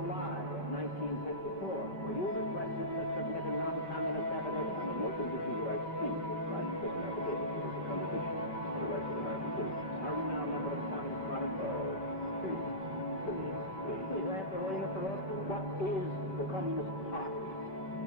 July of 1954, were you requested to submit a non-communist affidavit? In no condition would I speak with my such an affidavit. It is a condition for the rights of American citizens. Are you now a member of the Communist Party? Please. Please, I have to worry, Mr. Robeson. What is the Communist Party?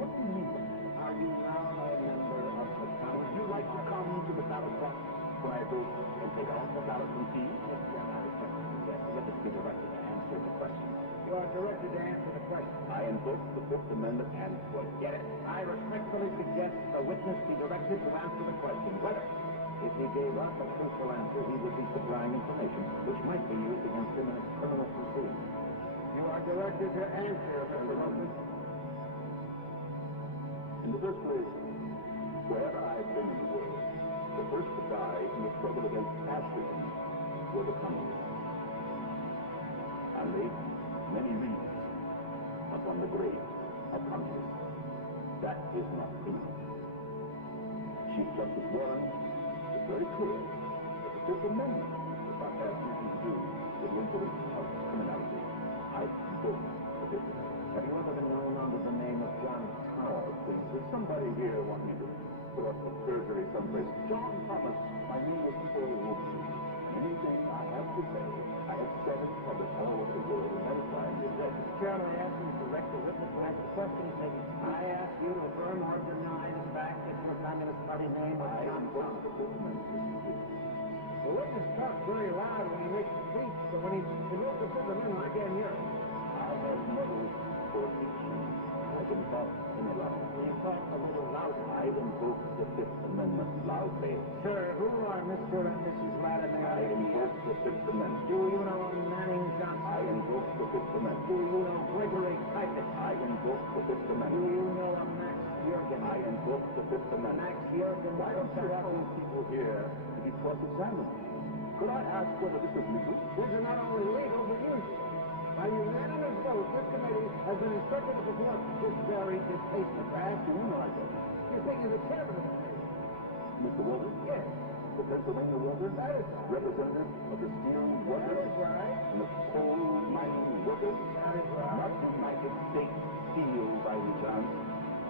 What do you mean by that? Are you now a member of the Communist Would you like to come to the ballot box when I vote and take out the ballot from you? Yes, I respect you. Yes, let us be directed to answer the question. You are directed to answer the question. I invoke the Fifth Amendment and forget it. I respectfully suggest the witness be directed to answer the question whether, if he gave us a truthful answer, he would be supplying information which might be used against him in a criminal proceeding. You are directed to answer, Mr. Robeson. In the first place, wherever I have been in the world, the first to die in the struggle against fascism were the communists. I laid many wreaths upon the graves of communists. That is not criminal. Chief Justice Warren is very clear that the Fifth Amendment does not have anything to do with the incident of criminality. I invoke the Fifth Amendment. Have you ever been known under the name of John Thomas? Please, does somebody here want me to put up a perjury someplace? John Thomas, my name is Paul Robeson. Anything I have to say, I have said in public all over the world, and that is why I'm here today. Chairman, I ask you to direct the witness to answer the question. I ask you to affirm or deny the fact that your Communist Party name was I John invoke Thomas. the Fifth Amendment. The witness talks very loud when he makes a speech, but when he invokes the Fifth Amendment, I can't hear him. I have mothers for diction. I can talk in a loud. You talk a little louder. I invoke the Fifth Amendment loudly. Sir, who are Mr. and Mrs. Latimer? I invoke the Fifth Amendment. Do you know Manning Johnson? I invoke the Fifth Amendment. Do you know Gregory Kipes? I invoke the Fifth Do Amendment. you know a Max Jurgen? I invoke the Fifth Amendment. Max Jurgen? Why don't you allow these people here to be cross-examined? Could I ask whether this is legal? This is not only legal, but usual. By unanimous vote, this committee has been instructed to support this very distasteful act. Do you know I don't? You think you're the chairman of the committee? Mr. Walters? Yes. The Pennsylvania Walters? That is right. Representative of the steel That workers? is right. And the coal mining workers? That is right. Not United States Steel by any chance.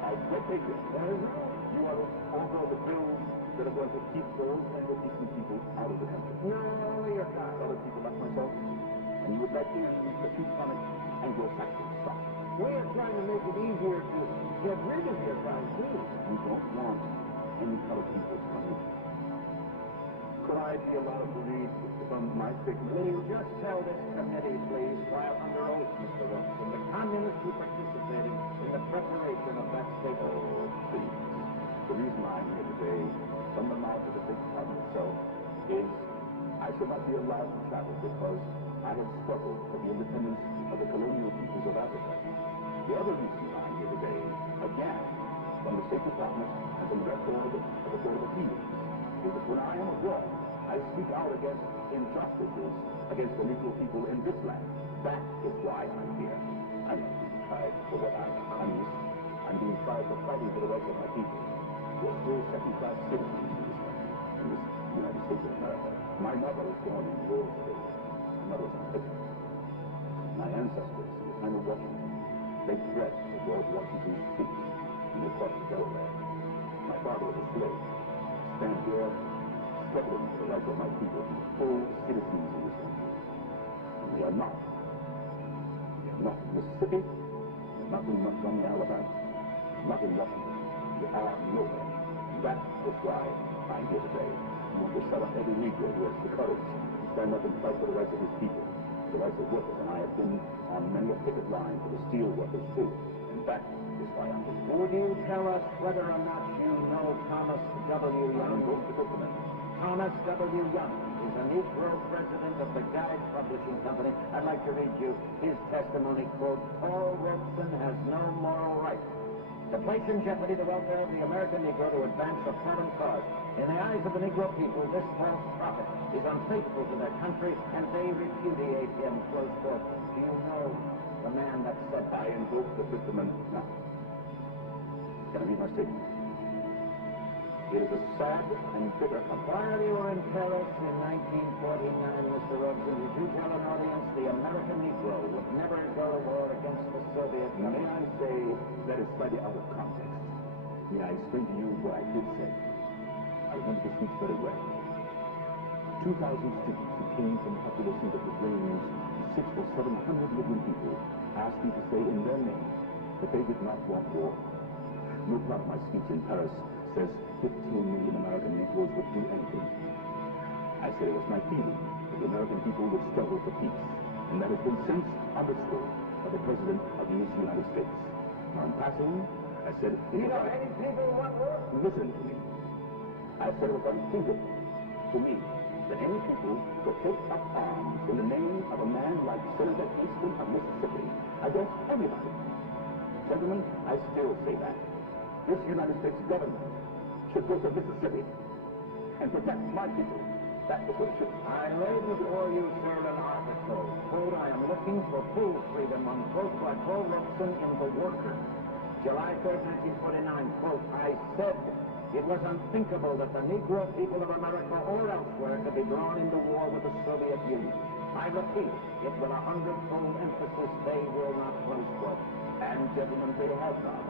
I quite take it. That is right. You are over the bills that are going to keep those kind of decent people out of the country. No, you're not. Other people like myself. And you would like in the Teutonic Anglo-Saxon stock. We are trying to make it easier to get rid of your crime, too. We don't want any colored people to come in. Could I be allowed to read from my statement? Will you just tell this committee, please, while under oath, Mr. Robeson, the communists who participated in the preparation of that statement? Oh, please. The reason I'm here today, from the mouth of the State Department itself, is I should not be allowed to travel because I have struggled for the independence of the colonial peoples of Africa. The other reason I'm here today, again, from the State Department and from the record of the Court of Appeals, is that when I am abroad, I speak out against injustices against the Negro people in this land. That is why I'm here. I'm not being tried for what I'm a communist. I'm being tried for fighting for the rights of my people. We're still second-class citizens in this country, in this United States of America. My mother was born in Rose State. My mother was a prisoner. My ancestors, in the time of Washington, baked bread at George Washington's feet when they crossed the Delaware. My father was a slave. I stand here struggling for the rights of my people to be full citizens in this country. And we are not. We are not in Mississippi, not in Montreal, Alabama, not in Washington. We are nowhere. And that is why I'm here today. I want to shut up every Negro who has the courage to stand up and fight for the rights of his people, the rights of workers. And I have been on many a picket line for the steel workers too. And that is why I'm here. Would you tell us whether or not you know Thomas W. I Young? invoke the Fifth Amendment. Thomas W. Young is a Negro president of the Guide Publishing Company. I'd like to read you his testimony, quote, "Paul Robeson has no moral right to place in jeopardy the welfare of the American Negro to advance a foreign cause. In the eyes of the Negro people, this false prophet is unfaithful to their country, and they repudiate him," close quote. Do you know the man that said that? I invoke the Fifth Amendment now. Can I read my statement? It is a sad and bitter complaint. While you were in Paris in 1949, Mr. Robeson, did you tell an audience the American Negro would never go to war against the Soviet Now, may Union. I say that is slightly out of context? May I explain to you what I did say? I remember the speech very well. 2,000 students who came from populations that would range 600 or 700 million people asked me to say in their name that they did not want war. No part of my speech in Paris says 15 million American Negroes would do anything. I said it was my feeling that the American people would struggle for peace, and that has been since underscored by the President of the United States. Now, in passing, I said, You know any people who want war? listen to me. I said it was unthinkable to me that any people could take up arms in the name of a man like Senator Easton of Mississippi against everybody. Gentlemen, I still say that. This United States government should go to Mississippi and protect my people. That is what it should be. I lay before you, sir, an article. Quote, I am looking for full freedom, unquote, by Paul Robeson in The Worker. July 3rd, 1949, quote, I said it was unthinkable that the Negro people of America or elsewhere could be drawn into war with the Soviet Union. I repeat it with a hundredfold emphasis, they will not, close quote. And gentlemen, they have not.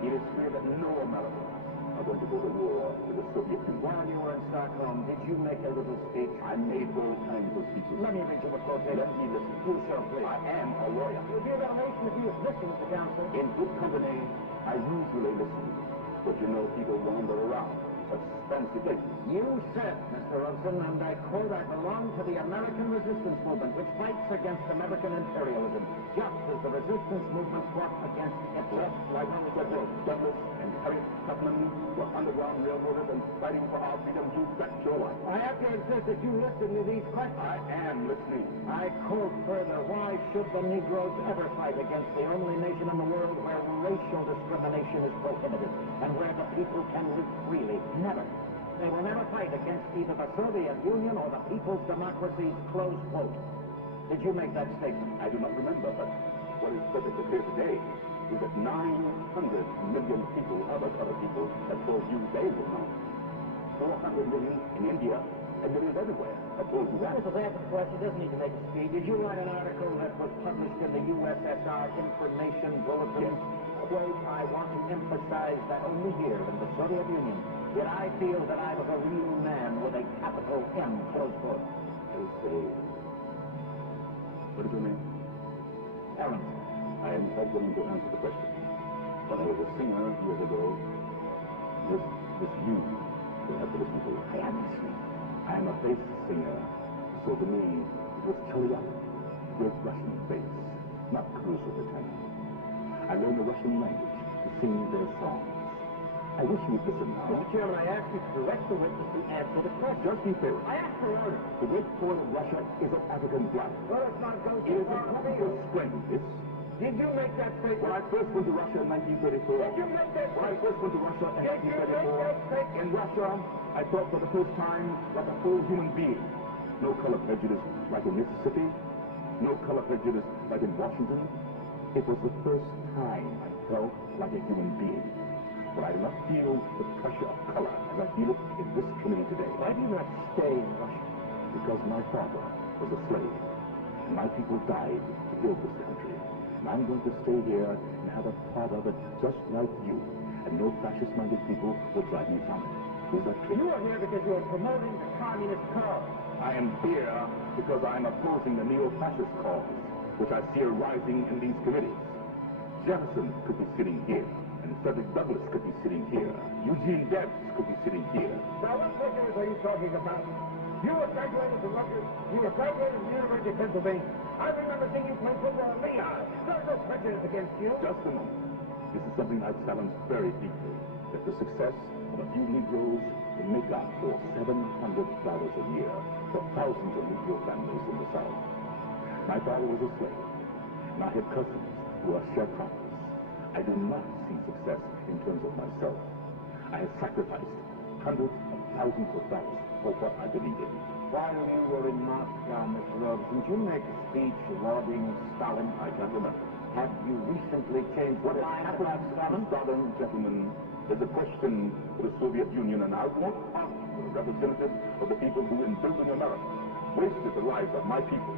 It is clear that no Americans are going to go to war with the Soviet Union. While you were in Stockholm, did you make a little speech? I made all kinds of speeches. Let me read you a quotation. Let me listen. Do so, please. I am a lawyer. It would be a revelation if you listened to counsel. In good company, I usually listen. But you know, people wander around such fancy places. You said, Mr. Robeson, and I quote, I belong to the American resistance movement, which fights against American imperialism, just as the resistance movement fought against Hitler. Just like Douglas and Harriet Tubman were underground railroaders and fighting for our freedom, you bet your life. I have to insist that you listen to these questions. I am listening. I quote further, why should the Negroes ever fight against the only nation in the world where racial discrimination is prohibited and where the people can live freely? Never. They will never fight against either the Soviet Union or the people's democracies, close quote. Did you make that statement? I do not remember, but what is perfectly clear today is that 900 million people, other people, have told you they will not. 400 million in India and millions everywhere have told you that. Mrs. Answer the question, doesn't need to make a speech. Did you write an article that was published in the USSR Information Bulletin? Yes. Quote, I want to emphasize that only here in the Soviet Union did I feel that I was a real man with a capital M, close quote. I'll say, what is your name? Aaron. I am quite willing to answer the question. When I was a singer years ago, this you will have to listen to. I am listening. I am a bass singer, so to me, it was Chelyabinsk, great Russian bass, not Caruso the tenor. I learned the Russian language to sing their songs. I wish you would listen now. Mr. Chairman, I ask you to direct the witness to answer the question. Just be fair. I asked for order. The great poet of Russia is of African blood. Well, let's not go It too is far a afield. splendid. Did you make that When statement? I first went to Russia in 1934, Did you make that when I statement? first went to Russia in Did you make that 1934, statement? in Russia, I thought for the first time like a full human being. No color prejudice like in Mississippi, no color prejudice like in Washington. It was the first time I felt like a human being. But I do not feel the pressure of color as I feel it in this community today. Why do you not stay in Russia? Because my father was a slave, and my people died to build this country. And I'm going to stay here and have a part of it just like you. And no fascist-minded people will drive me from it. Is that clear? You are here because you are promoting the communist cause. I am here because I am opposing the neo-fascist cause, which I see arising in these committees. Jefferson could be sitting here, and Frederick Douglass could be sitting here. Eugene Debs could be sitting here. Now, what prejudice are you talking about? You were graduated from Rutgers. You were graduated from the University of Pennsylvania. I remember seeing you play football in Leon. There's no prejudice against you. Just a moment. This is something I challenge very deeply, that the success of a few Negroes will make up for $700 a year for thousands of Negro families in the South. My father was a slave, and I had cousins who are sharecroppers. I do not see success in terms of myself. I have sacrificed hundreds of thousands of dollars for what I believe in. While you were in Moscow, Mr. Robeson, did you make a speech lauding Stalin? I can't remember. Have you recently changed What your has mind happened about to Stalin? Stalin, gentlemen, is a question for the Soviet Union, and I won't ask for the representative of the people who, in building America, wasted the lives of my people.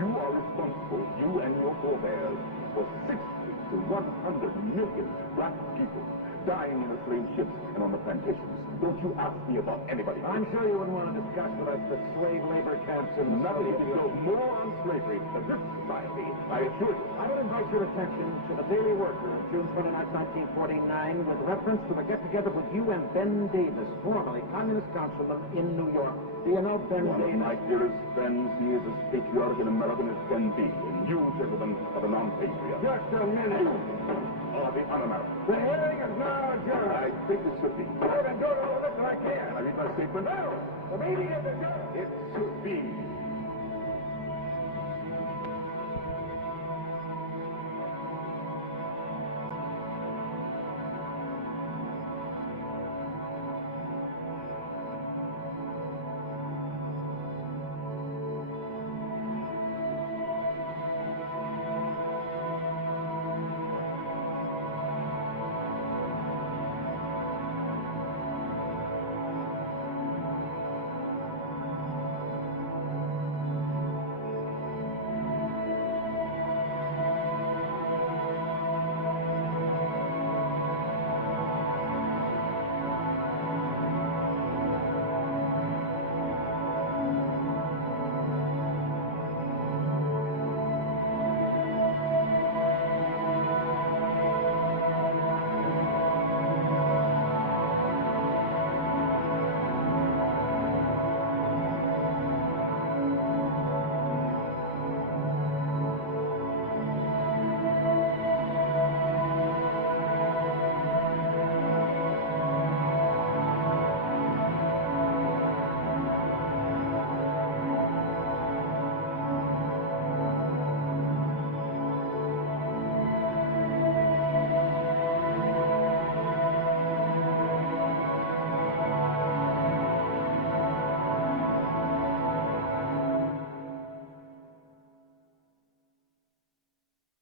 You are responsible, you and your forebears for 60 to 100 million black people dying in the slave ships and on the plantations. Don't you ask me about anybody. I'm sure you wouldn't want to discuss with us the slave labor camps in the Nothing Soviet can Union. go more on slavery than this society, I assure you. I will invite your attention to the Daily Worker of June 29, 1949, with reference to a get-together with you and Ben Davis, formerly communist councilman in New York. Do you know Ben One of Davis? my dearest friends, he is as patriotic an American as can be, and you, gentlemen, are the non-patriot. Just a minute. Are the un-American. The hearing is now adjourned. I think it should be. I can do it all the best I can. Can I read my statement? No, the meeting is adjourned. It should be.